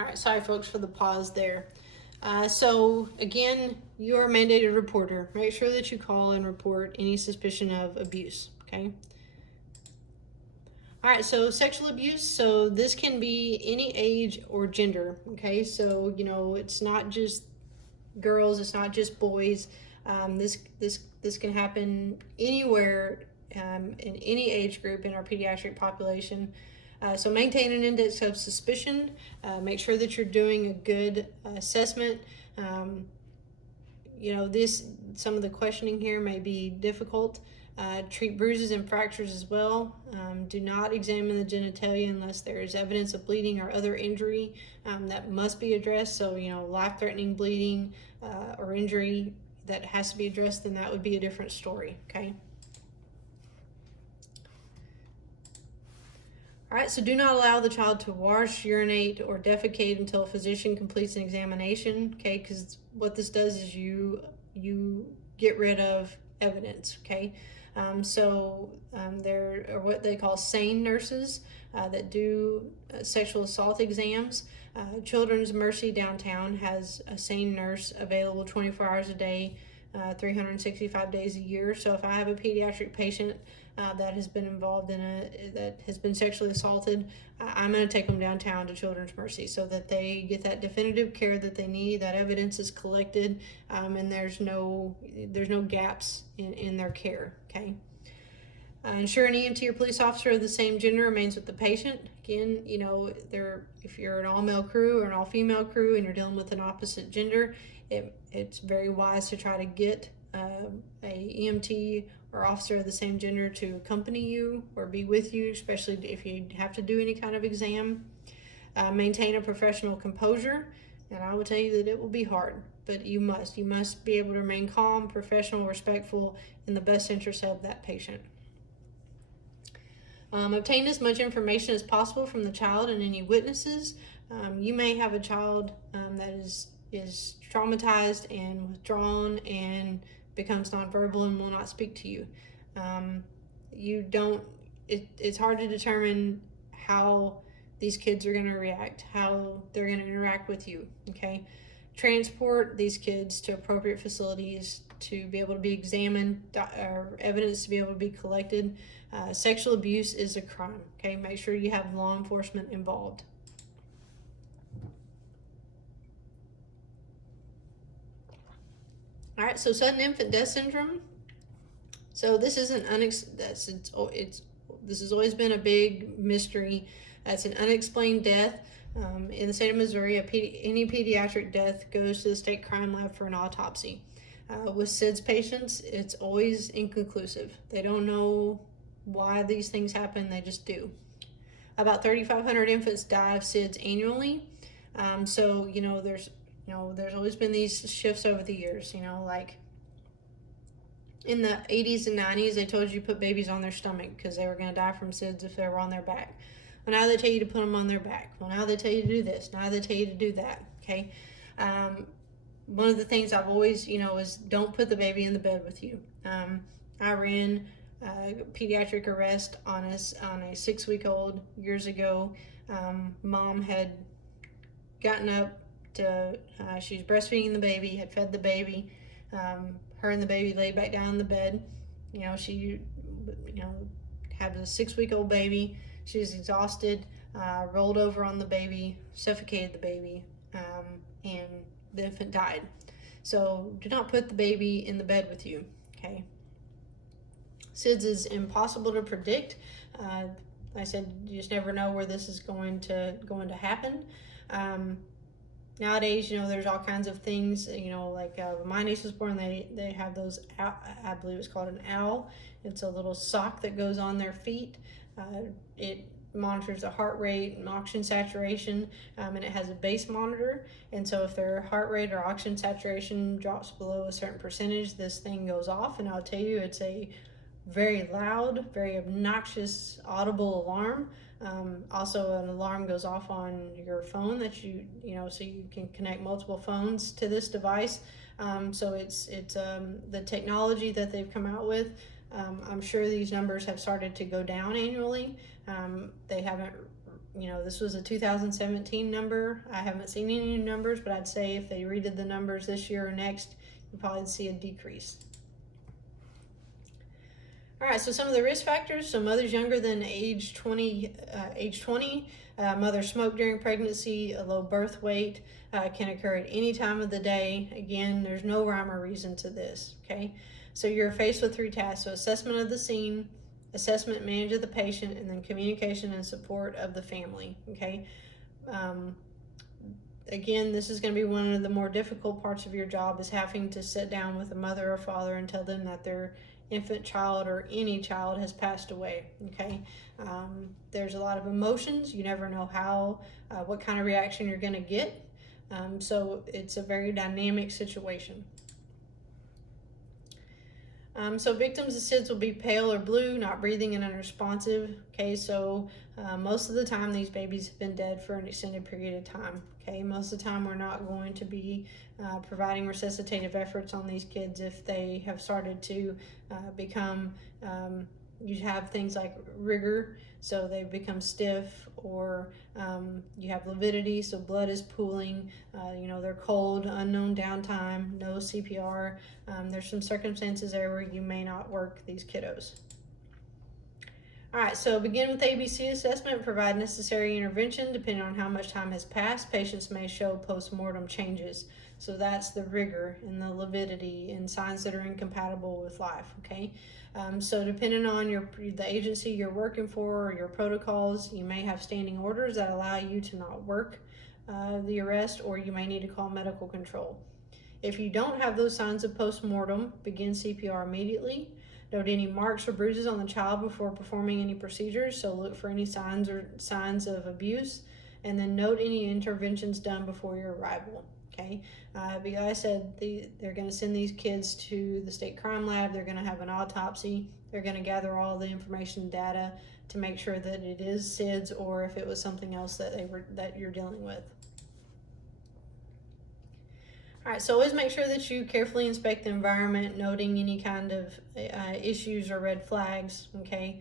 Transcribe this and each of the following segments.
All right, sorry folks for the pause there. So again, you are a mandated reporter. Make sure that you call and report any suspicion of abuse, okay? All right, so sexual abuse, so this can be any age or gender, okay? So, it's not just girls, it's not just boys. This can happen anywhere, in any age group in our pediatric population. So maintain an index of suspicion. Make sure that you're doing a good assessment. Some of the questioning here may be difficult. Treat bruises and fractures as well. Do not examine the genitalia unless there is evidence of bleeding or other injury that must be addressed. So, life-threatening bleeding or injury that has to be addressed, then that would be a different story, okay? All right, so do not allow the child to wash, urinate, or defecate until a physician completes an examination, okay? Because what this does is you get rid of evidence, okay? There are what they call sane nurses that do sexual assault exams. Children's Mercy downtown has a sane nurse available 24 hours a day, 365 days a year. So if I have a pediatric patient that has been involved that has been sexually assaulted, I'm going to take them downtown to Children's Mercy so that they get that definitive care that they need, that evidence is collected, and there's no gaps in their care, okay? Ensure an EMT or police officer of the same gender remains with the patient. Again, if you're an all-male crew or an all-female crew and you're dealing with an opposite gender, it's very wise to try to get a EMT or officer of the same gender to accompany you or be with you, especially if you have to do any kind of exam. Maintain a professional composure, and I will tell you that it will be hard, but you must be able to remain calm, professional, respectful, in the best interest of that patient. Obtain as much information as possible from the child and any witnesses. You may have a child that is traumatized and withdrawn and becomes nonverbal and will not speak to you. It's hard to determine how these kids are going to react, how they're going to interact with you, okay? Transport these kids to appropriate facilities to be able to be examined, or evidence to be able to be collected. Sexual abuse is a crime, okay? Make sure you have law enforcement involved. All right, so sudden infant death syndrome. So this is this has always been a big mystery. It's an unexplained death. In the state of Missouri, any pediatric death goes to the state crime lab for an autopsy. With SIDS patients, it's always inconclusive. They don't know why these things happen, they just do. About 3,500 infants die of SIDS annually. There's always been these shifts over the years, like in the 80s and 90s, they told you to put babies on their stomach because they were going to die from SIDS if they were on their back. Well, now they tell you to put them on their back. Well, now they tell you to do this. Now they tell you to do that, okay? One of the things I've always, is don't put the baby in the bed with you. I ran pediatric arrest on a 6-week-old years ago. Mom had gotten up she was breastfeeding the baby, had fed the baby. Her and the baby laid back down in the bed. She had a 6-week-old baby. She was exhausted, rolled over on the baby, suffocated the baby, and the infant died. So do not put the baby in the bed with you, okay? SIDS is impossible to predict. Like I said, you just never know where this is going to happen. Nowadays, there's all kinds of things, like when my niece was born, they have those, I believe it's called an owl. It's a little sock that goes on their feet. It monitors the heart rate and oxygen saturation, and it has a base monitor. And so if their heart rate or oxygen saturation drops below a certain percentage, this thing goes off. And I'll tell you, it's a very loud, very obnoxious, audible alarm. Also, an alarm goes off on your phone that so you can connect multiple phones to this device. So it's the technology that they've come out with. I'm sure these numbers have started to go down annually. They haven't This was a 2017 number. I haven't seen any new numbers, but I'd say if they redid the numbers this year or next, you'll probably see a decrease. All right, so some of the risk factors. So mothers younger than age 20, mothers smoke during pregnancy, a low birth weight can occur at any time of the day. Again, there's no rhyme or reason to this, okay? So you're faced with 3 tasks. So assessment of the scene, assessment and manage of the patient, and then communication and support of the family, okay? Again, this is going to be one of the more difficult parts of your job, is having to sit down with a mother or father and tell them that their infant child or any child has passed away, okay? There's a lot of emotions. You never know what kind of reaction you're going to get. So it's a very dynamic situation. So victims of SIDS will be pale or blue, not breathing and unresponsive. Okay, so most of the time these babies have been dead for an extended period of time. Okay, most of the time we're not going to be providing resuscitative efforts on these kids if they have started to become, you have things like rigor, so they become stiff, or you have lividity, so blood is pooling, they're cold, unknown downtime, no CPR. There's some circumstances there where you may not work these kiddos. All right, so begin with ABC assessment, provide necessary intervention. Depending on how much time has passed, patients may show post-mortem changes. So that's the rigor and the lividity and signs that are incompatible with life, okay? So depending on the agency you're working for or your protocols, you may have standing orders that allow you to not work the arrest, or you may need to call medical control. If you don't have those signs of post-mortem, begin CPR immediately. Note any marks or bruises on the child before performing any procedures, so look for any signs of abuse, and then note any interventions done before your arrival. Okay, but like I said, they're going to send these kids to the state crime lab. They're going to have an autopsy. They're going to gather all the information and data to make sure that it is SIDS, or if it was something else that you're dealing with. All right, so always make sure that you carefully inspect the environment, noting any kind of issues or red flags, okay?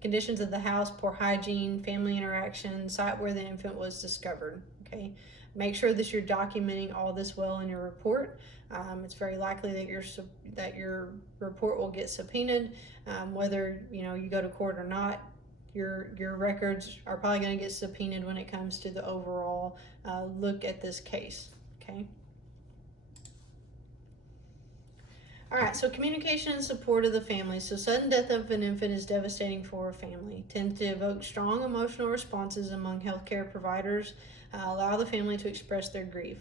Conditions of the house, poor hygiene, family interaction, site where the infant was discovered, okay? Make sure that you're documenting all this well in your report. It's very likely that your report will get subpoenaed, whether you go to court or not. Your records are probably going to get subpoenaed when it comes to the overall look at this case. Okay. All right, so communication and support of the family. So sudden death of an infant is devastating for a family. Tends to evoke strong emotional responses among healthcare providers, allow the family to express their grief.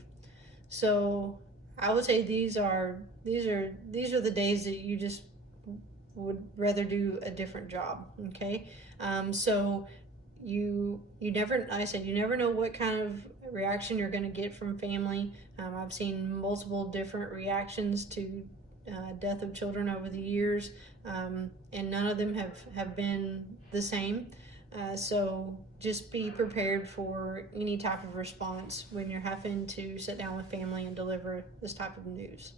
So I would say these are the days that you just would rather do a different job, okay? So you never, like I said, you never know what kind of reaction you're going to get from family. I've seen multiple different reactions to death of children over the years, and none of them have been the same. So just be prepared for any type of response when you're having to sit down with family and deliver this type of news.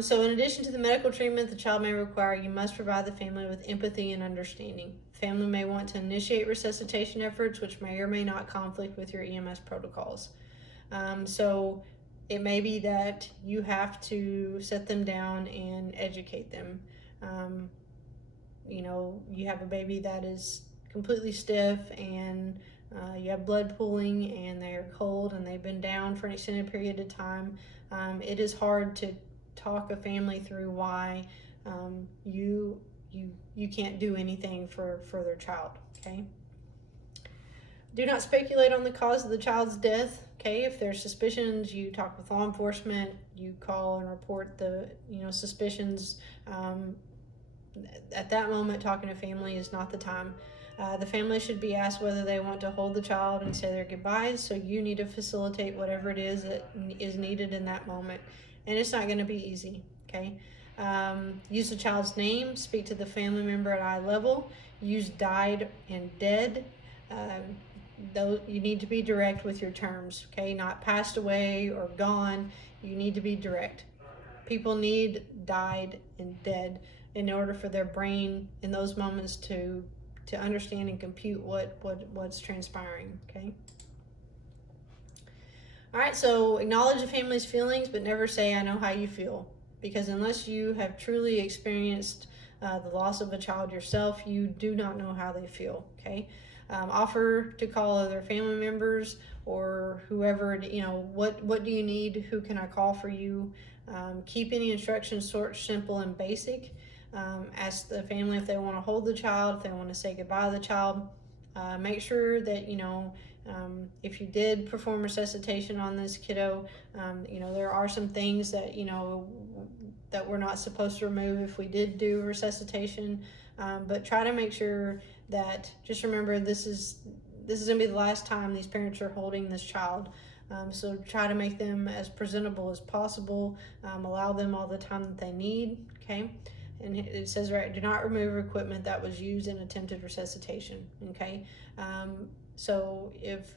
So in addition to the medical treatment the child may require, you must provide the family with empathy and understanding. The family may want to initiate resuscitation efforts, which may or may not conflict with your EMS protocols. So it may be that you have to set them down and educate them. You have a baby that is completely stiff, and you have blood pooling, and they're cold, and they've been down for an extended period of time. It is hard to talk a family through why you can't do anything for their child, okay? Do not speculate on the cause of the child's death, okay? If there's suspicions, you talk with law enforcement, you call and report the suspicions. At that moment, talking to family is not the time. The family should be asked whether they want to hold the child and say their goodbyes, so you need to facilitate whatever it is that is needed in that moment. And it's not going to be easy, okay? Use the child's name, speak to the family member at eye level, use died and dead. Though you need to be direct with your terms, okay? Not passed away or gone. You need to be direct. People need died and dead, in order for their brain in those moments to understand and compute what's transpiring. Okay. All right, so acknowledge the family's feelings, but never say, I know how you feel. Because unless you have truly experienced the loss of a child yourself, you do not know how they feel, okay? Offer to call other family members or whoever, what do you need? Who can I call for you? Keep any instructions short, simple, and basic. Ask the family if they want to hold the child, if they want to say goodbye to the child. Make sure that, if you did perform resuscitation on this kiddo, there are some things that, that we're not supposed to remove if we did do resuscitation. But try to make sure that, just remember, this is going to be the last time these parents are holding this child. So try to make them as presentable as possible. Allow them all the time that they need, okay? And it says, right, do not remove equipment that was used in attempted resuscitation, okay? So if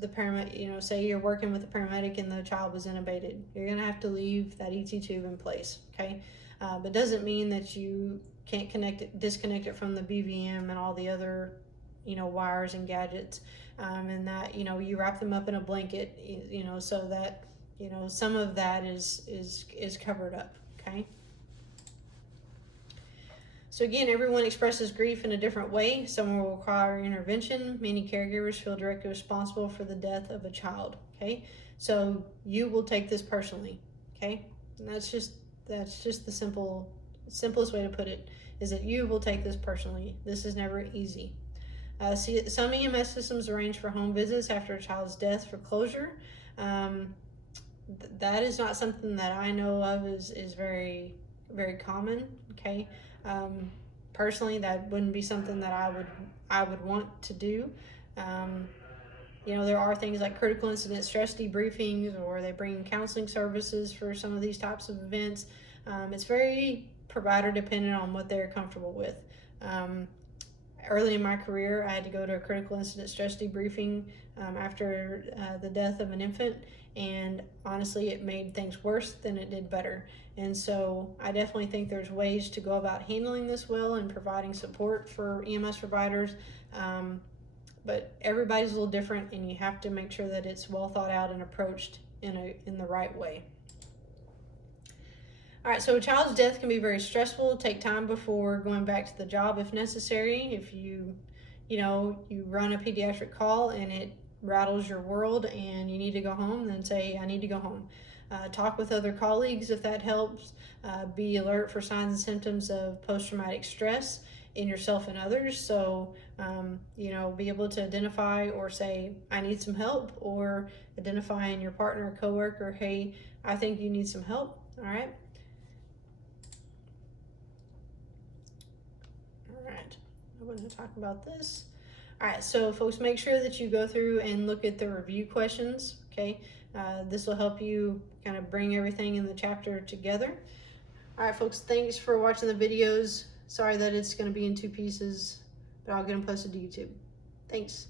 the paramedic, say you're working with a paramedic and the child was intubated, you're gonna have to leave that ET tube in place, okay? But doesn't mean that you can't disconnect it from the BVM and all the other, wires and gadgets, and that, you wrap them up in a blanket, so that, some of that is covered up, okay? So again, everyone expresses grief in a different way. Some will require intervention. Many caregivers feel directly responsible for the death of a child, okay? So you will take this personally, okay? And that's just the simplest way to put it, is that you will take this personally. This is never easy. Some EMS systems arrange for home visits after a child's death for closure. That is not something that I know of is very, very common, okay? Personally, that wouldn't be something that I would want to do. There are things like critical incident stress debriefings, or they bring counseling services for some of these types of events. It's very provider dependent on what they're comfortable with. Early in my career, I had to go to a critical incident stress debriefing after the death of an infant, and honestly, it made things worse than it did better. And so I definitely think there's ways to go about handling this well and providing support for EMS providers, but everybody's a little different, and you have to make sure that it's well thought out and approached in the right way. All right, so a child's death can be very stressful. Take time before going back to the job if necessary. If you run a pediatric call and it rattles your world and you need to go home, then say, I need to go home. Talk with other colleagues if that helps. Be alert for signs and symptoms of post-traumatic stress in yourself and others. So, be able to identify or say, I need some help, or identify in your partner or coworker, hey, I think you need some help. All right. I'm going to talk about this. All right, so folks, make sure that you go through and look at the review questions, okay? This will help you kind of bring everything in the chapter together. All right, folks, thanks for watching the videos. Sorry that it's going to be in 2 pieces, but I'll get them posted to YouTube. Thanks.